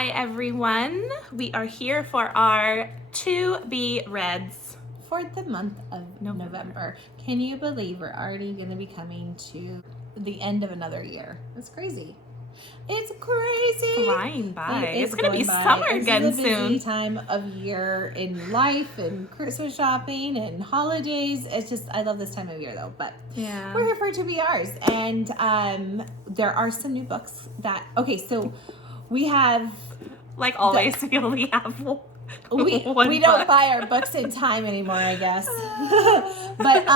Hi everyone, we are here for our to-be reads for the month of November. Can you believe we're already going to be coming to the end of another year? It's crazy. It's crazy. Flying by. It's going to be summer again soon. It's a busy time of year in life and Christmas shopping and holidays. It's just, I love this time of year though, but yeah, we're here for TBRs. And there are some new books that, so we have, like always, we only have we don't buy our books in time anymore, I guess. But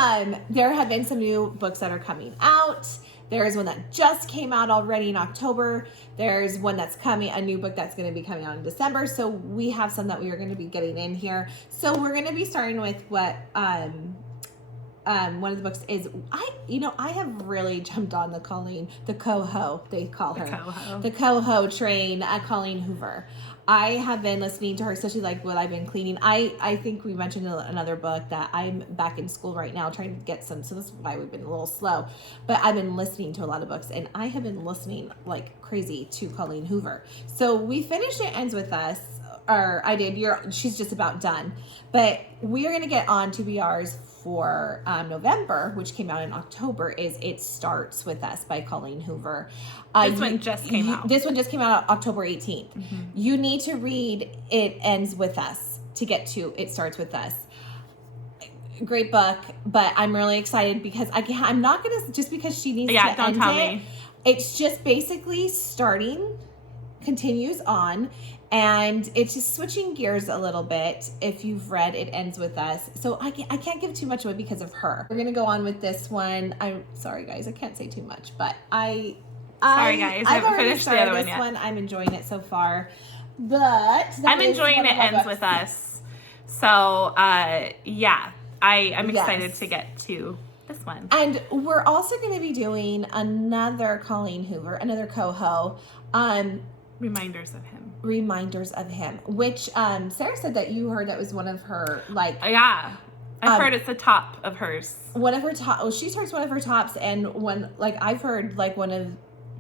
there have been some new books that are coming out. There's one that just came out already in October. There's one that's coming, a new book that's going to be coming out in December. So we have some that we are going to be getting in here. So we're going to be starting with what one of the books is. I have really jumped on the coho, they call her. The coho train at Colleen Hoover. I have been listening to her, especially like what I've been cleaning. I think we mentioned another book that I'm back in school right now trying to get some, so this is why we've been a little slow. But I've been listening to a lot of books, and I have been listening like crazy to Colleen Hoover. So we finished It Ends With Us, or I did. She's just about done. But we are going to get on TBRs for November, which came out in October, is It Starts With Us by Colleen Hoover. This one just came out. This one just came out October 18th. Mm-hmm. You need to read It Ends With Us to get to It Starts With Us. Great book, but I'm really excited because I'm not going to, just because she needs to don't end tell it. Me. It's just basically continues on. And it's just switching gears a little bit if you've read It Ends With Us. So I can't give too much away because of her. We're going to go on with this one. I'm sorry, guys. I can't say too much, but sorry, guys. I haven't finished the other one yet. I'm enjoying it so far. But I'm enjoying It Ends With Us. So, yeah. I'm excited to get to this one. And we're also going to be doing another Colleen Hoover, another coho. Reminders of Him, which Sarah said that you heard that was one of her, like... Yeah, I've heard it's the top of hers. One of her top... Well, she starts one of her tops, and one, like, I've heard, like, one of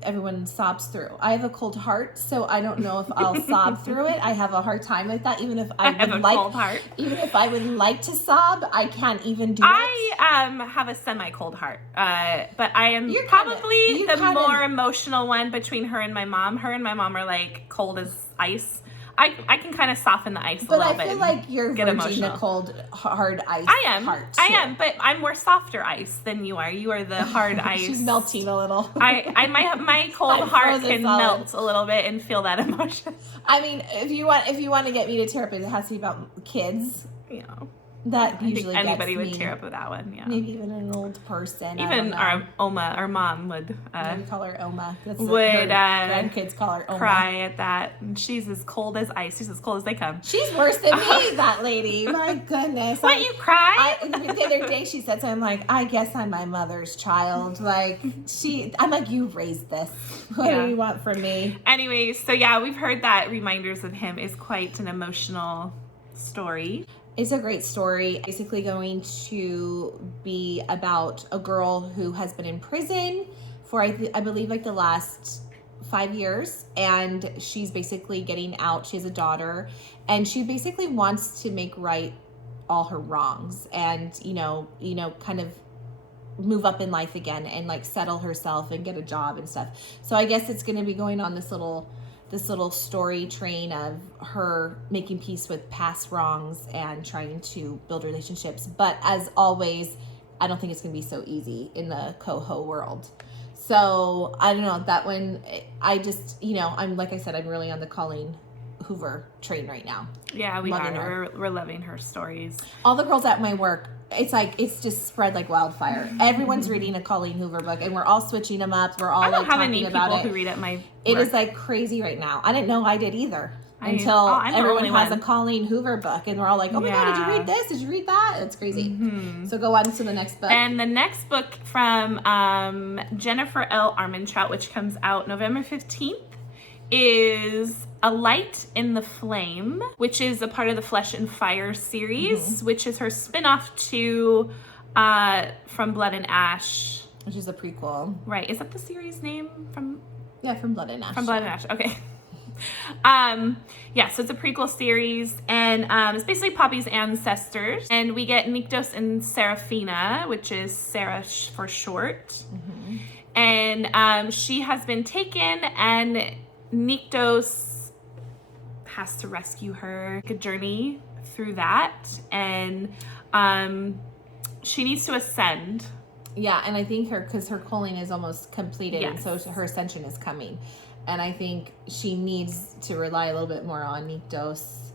everyone sobs through. I have a cold heart, so I don't know if I'll sob through it. I have a hard time with that, even if I have a cold heart. Even if I would like to sob, I can't even do it. I have a semi-cold heart, but I am probably the more emotional one between her and my mom. Her and my mom are like cold as ice. I can kind of soften the ice a little bit. But I feel like you're verging a cold, hard ice heart. I am, but I'm more softer ice than you are. You are the hard ice. She's melting a little. My cold heart can melt a little bit and feel that emotion. I mean, if you want to get me to tear up, it has to be about kids. Yeah. That usually gets anybody would tear up with that one, yeah. Maybe even an old person. Even our mom would. We call her Oma. That's would grandkids call her Oma. Cry at that. And she's as cold as ice. She's as cold as they come. She's worse than me, that lady. My goodness. What, you cry? The other day she said something, I'm like, I guess I'm my mother's child. Like, I'm like, you raised this. What do you want from me? Anyways, so yeah, we've heard that Reminders of Him is quite an emotional story. It's a great story. Basically going to be about a girl who has been in prison for, I believe, like the last 5 years. And she's basically getting out. She has a daughter. And she basically wants to make right all her wrongs. And, kind of move up in life again and like settle herself and get a job and stuff. So I guess it's going to be going on this little story train of her making peace with past wrongs and trying to build relationships. But as always, I don't think it's going to be so easy in the coho world. So I don't know, that one, I just, I'm, like I said, I'm really on the Colleen Hoover train right now. Yeah, we are. We're loving her stories. All the girls at my work, it's just spread like wildfire. Everyone's reading a Colleen Hoover book, and we're all switching them up. We're all I don't like have talking any about people it. Who read at my work. It is like crazy right now. I didn't know I did either until everyone has a Colleen Hoover book, and we're all like, "Oh my god, did you read this? Did you read that?" It's crazy. Mm-hmm. So go on to the next book. And the next book from Jennifer L. Arementrout, which comes out November 15th, is A Light in the Flame, which is a part of the Flesh and Fire series, which is her spin-off to From Blood and Ash. Which is a prequel. Right. Is that the series name? From Blood and Ash. From Blood and Ash. Okay. Yeah, so it's a prequel series, and it's basically Poppy's ancestors, and we get Nyktos and Serafina, which is Sarah for short. And she has been taken, and Nyktos has to rescue her. A journey through that, and she needs to ascend. Yeah, and I think because her calling is almost completed, Yes. and so her ascension is coming. And I think she needs to rely a little bit more on Nyktos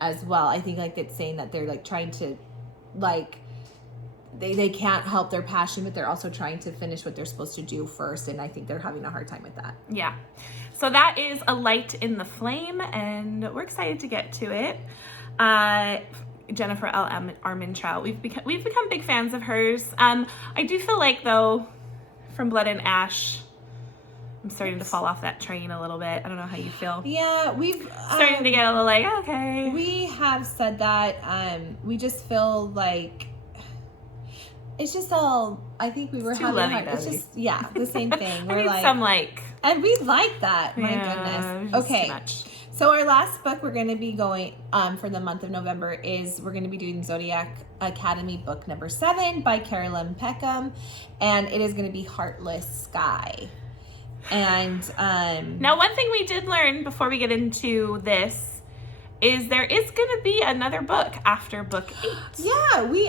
as well. I think like it's saying that they're like trying to like they can't help their passion, but they're also trying to finish what they're supposed to do first, and I think they're having a hard time with that. Yeah. So that is A Light in the Flame, and we're excited to get to it. Jennifer L. Arementrout. We've become big fans of hers. I do feel like though, from Blood and Ash, I'm starting to fall off that train a little bit. I don't know how you feel. Yeah, we've Starting to get a little like, okay. We have said that. We just feel like it's just all. I think we were having. It's just the same thing. We're like some like, and we like that. My goodness. Okay. Too much. So our last book we're going to be going for the month of November is we're going to be doing Zodiac Academy book number 7 by Colleen Peckham, and it is going to be Heartless Skye. And now one thing we did learn before we get into this is there is going to be another book after book 8. Yeah, we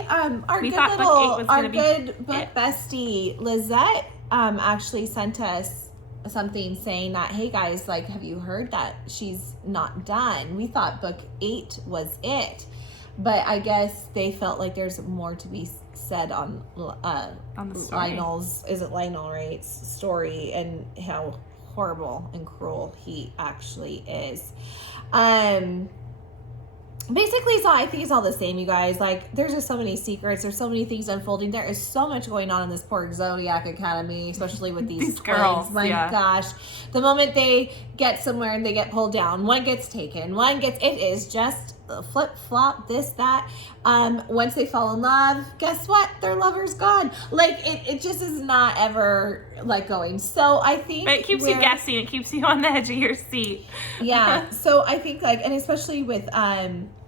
good book bestie Lizette actually sent us something saying that, hey guys, like, have you heard that she's not done? We thought book 8 was it, but I guess they felt like there's more to be said on the story. Lionel, right? Story, and how horrible and cruel he actually is. Basically, so I think it's all the same, you guys. Like, there's just so many secrets. There's so many things unfolding. There is so much going on in this poor Zodiac Academy, especially with these girls. My gosh. The moment they get somewhere and they get pulled down, one gets taken, it is just flip flop, this, that. Once they fall in love, guess what? Their lover's gone. Like, it just is not ever like going. So I think but it keeps you guessing. It keeps you on the edge of your seat. Yeah. So I think like, and especially with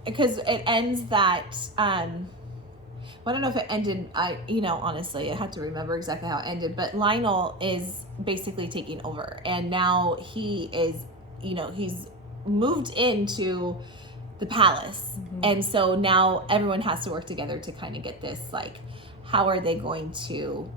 because it ends that I don't know if it ended, honestly I have to remember exactly how it ended, but Lionel is basically taking over, and now he is, he's moved into the palace. And so now everyone has to work together to kind of get this, like, how are they going to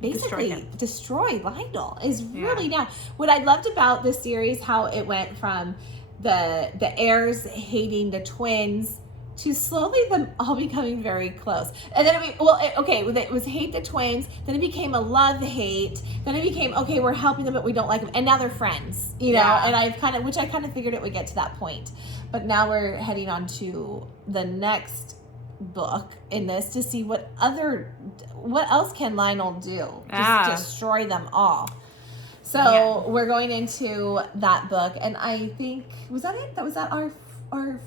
destroy Lionel is really now what I loved about this series, how it went from the heirs hating the twins to slowly them all becoming very close. And then it was hate the twins, then it became a love hate, then it became, okay, we're helping them but we don't like them, and now they're friends, know. And I kind of figured it would get to that point, but now we're heading on to the next book in this to see what else can Lionel do, just destroy them all. So we're going into that book, and I think was that our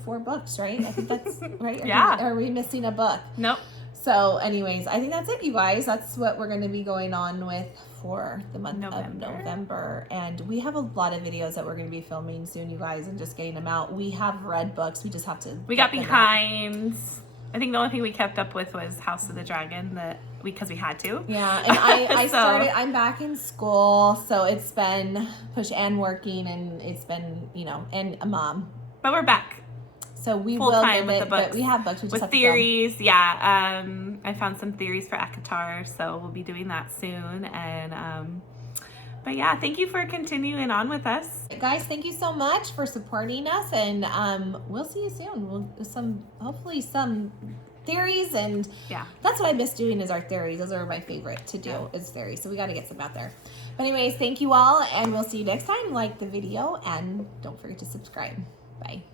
4 books, right? I think that's right. Are we missing a book? Nope. So anyways, I think that's it, you guys. That's what we're going to be going on with for the month of November. And we have a lot of videos that we're going to be filming soon, you guys, and just getting them out. We have read books. We just have to. We got behind. I think the only thing we kept up with was House of the Dragon, because we had to. Yeah, and I started, I'm back in school, so it's been push and working, and it's been, and a mom. But we're back. So we full will time with it, the books. But we have books. We just with have theories, I found some theories for Akatar, so we'll be doing that soon. And but yeah, thank you for continuing on with us, guys. Thank you so much for supporting us, and we'll see you soon. Hopefully some theories, and that's what I miss doing is our theories. Those are my favorite to do is theories. So we got to get some out there. But anyways, thank you all, and we'll see you next time. Like the video, and don't forget to subscribe. Bye.